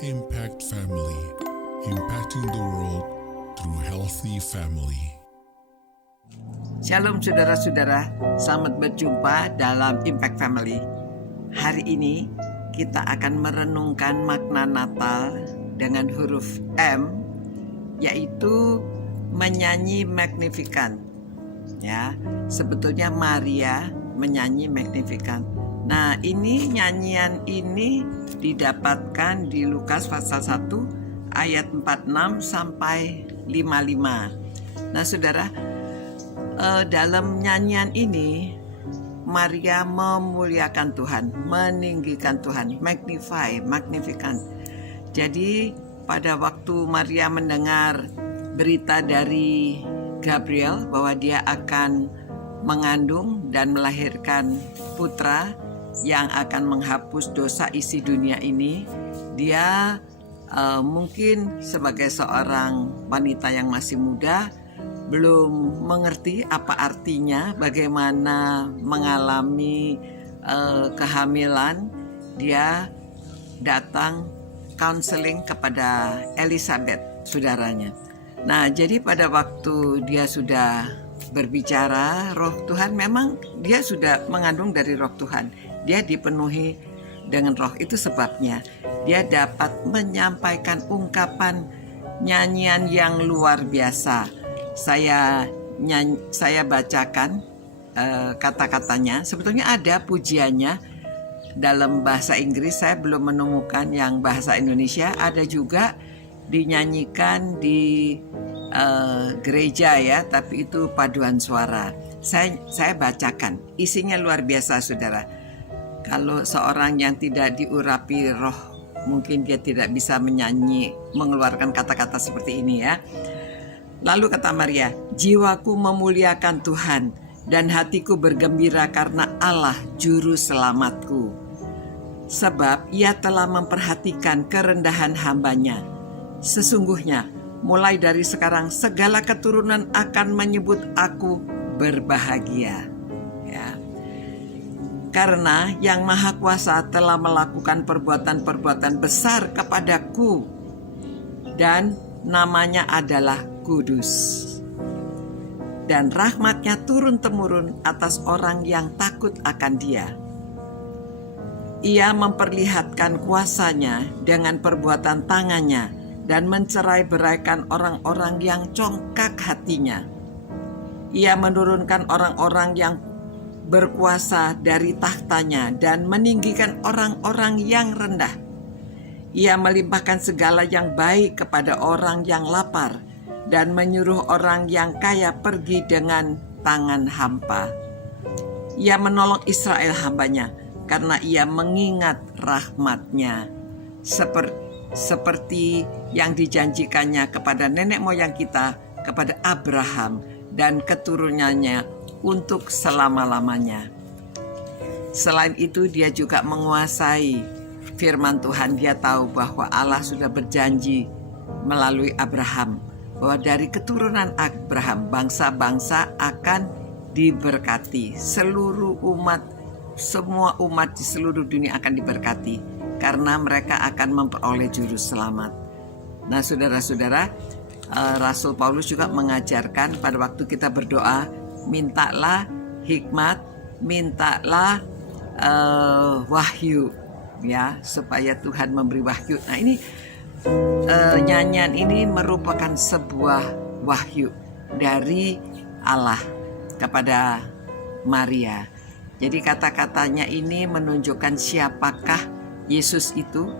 Impact Family, impacting the world through healthy family. Shalom saudara-saudara, selamat berjumpa dalam Impact Family. Hari ini kita akan merenungkan makna Natal dengan huruf M, yaitu menyanyi Magnificat. Ya, sebetulnya Maria menyanyi Magnificat. Nah, nyanyian ini didapatkan di Lukas pasal 1 ayat 46 sampai 55. Nah, saudara, dalam nyanyian ini Maria memuliakan Tuhan, meninggikan Tuhan, magnifikan. Jadi pada waktu Maria mendengar berita dari Gabriel bahwa dia akan mengandung dan melahirkan putra yang akan menghapus dosa isi dunia ini, dia mungkin sebagai seorang wanita yang masih muda belum mengerti apa artinya bagaimana mengalami kehamilan. Dia datang counseling kepada Elizabeth, saudaranya. Nah, jadi pada waktu dia sudah berbicara, Roh Tuhan, memang dia sudah mengandung dari Roh Tuhan. Dia dipenuhi dengan Roh, itu sebabnya dia dapat menyampaikan ungkapan nyanyian yang luar biasa. Saya bacakan kata-katanya. Sebetulnya ada pujiannya dalam bahasa Inggris, saya belum menemukan yang bahasa Indonesia. Ada juga dinyanyikan di gereja ya, tapi itu paduan suara. Saya bacakan, isinya luar biasa, saudara. Kalau seorang yang tidak diurapi Roh, mungkin dia tidak bisa menyanyi, mengeluarkan kata-kata seperti ini ya. Lalu kata Maria, jiwaku memuliakan Tuhan dan hatiku bergembira karena Allah juru selamatku. Sebab ia telah memperhatikan kerendahan hambanya. Sesungguhnya mulai dari sekarang segala keturunan akan menyebut aku berbahagia. Ya. Karena Yang Maha Kuasa telah melakukan perbuatan-perbuatan besar kepadaku dan namanya adalah Kudus. Dan rahmatnya turun-temurun atas orang yang takut akan Dia. Ia memperlihatkan kuasanya dengan perbuatan tangannya dan mencerai-beraikan orang-orang yang congkak hatinya. Ia menurunkan orang-orang yang berkuasa dari tahtanya dan meninggikan orang-orang yang rendah. Ia melimpahkan segala yang baik kepada orang yang lapar dan menyuruh orang yang kaya pergi dengan tangan hampa. Ia menolong Israel hambanya karena ia mengingat rahmatnya seperti yang dijanjikannya kepada nenek moyang kita, kepada Abraham dan keturunannya untuk selama-lamanya. Selain itu, dia juga menguasai firman Tuhan. Dia tahu bahwa Allah sudah berjanji melalui Abraham bahwa dari keturunan Abraham bangsa-bangsa akan diberkati. Semua umat di seluruh dunia akan diberkati karena mereka akan memperoleh juru selamat. Nah, saudara-saudara, Rasul Paulus juga mengajarkan pada waktu kita berdoa, mintalah hikmat, mintalah wahyu, ya, supaya Tuhan memberi wahyu. Nah, ini nyanyian ini merupakan sebuah wahyu dari Allah kepada Maria. Jadi kata-katanya ini menunjukkan siapakah Yesus itu.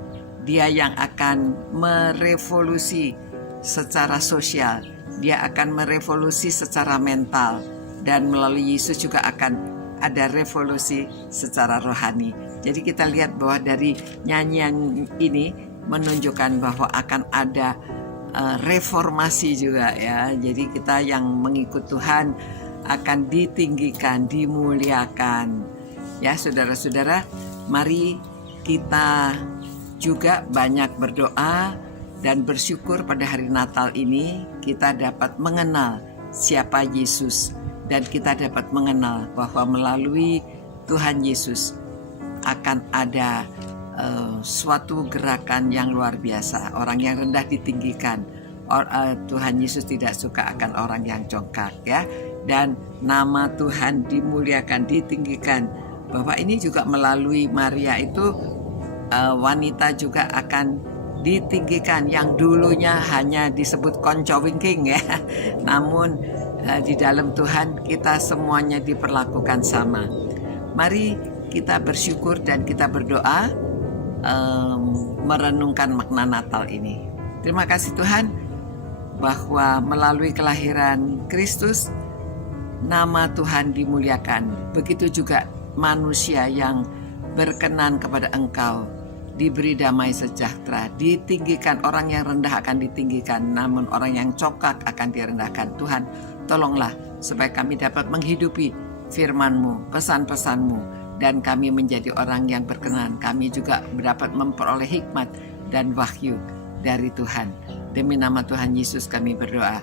Dia yang akan merevolusi secara sosial, dia akan merevolusi secara mental, dan melalui Yesus juga akan ada revolusi secara rohani. Jadi kita lihat bahwa dari nyanyian ini menunjukkan bahwa akan ada reformasi juga ya. Jadi kita yang mengikut Tuhan akan ditinggikan, dimuliakan. Ya, saudara-saudara, mari kita juga banyak berdoa dan bersyukur pada hari Natal ini kita dapat mengenal siapa Yesus, dan kita dapat mengenal bahwa melalui Tuhan Yesus akan ada suatu gerakan yang luar biasa. Orang yang rendah ditinggikan. Tuhan Yesus tidak suka akan orang yang congkak, ya. Dan nama Tuhan dimuliakan, ditinggikan. Bahwa ini juga melalui Maria itu wanita juga akan ditinggikan, yang dulunya hanya disebut konco wingking, ya. Namun di dalam Tuhan kita semuanya diperlakukan sama. Mari kita bersyukur dan kita berdoa merenungkan makna Natal ini. Terima kasih Tuhan bahwa melalui kelahiran Kristus nama Tuhan dimuliakan. Begitu juga manusia yang berkenan kepada Engkau diberi damai sejahtera, ditinggikan. Orang yang rendah akan ditinggikan, namun orang yang congkak akan direndahkan. Tuhan, tolonglah supaya kami dapat menghidupi firman-Mu, pesan-pesan-Mu, dan kami menjadi orang yang berkenan. Kami juga dapat memperoleh hikmat dan wahyu dari Tuhan. Demi nama Tuhan Yesus kami berdoa.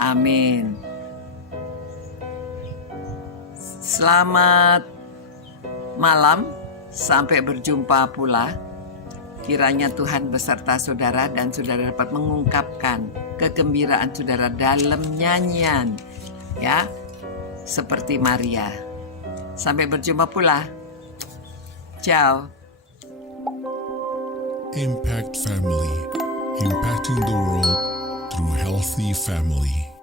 Amin. Selamat malam, sampai berjumpa pula. Kiranya Tuhan beserta saudara dan saudara dapat mengungkapkan kegembiraan saudara dalam nyanyian, ya, seperti Maria. Sampai berjumpa pula. Ciao. Impact Family, impacting the world through healthy family.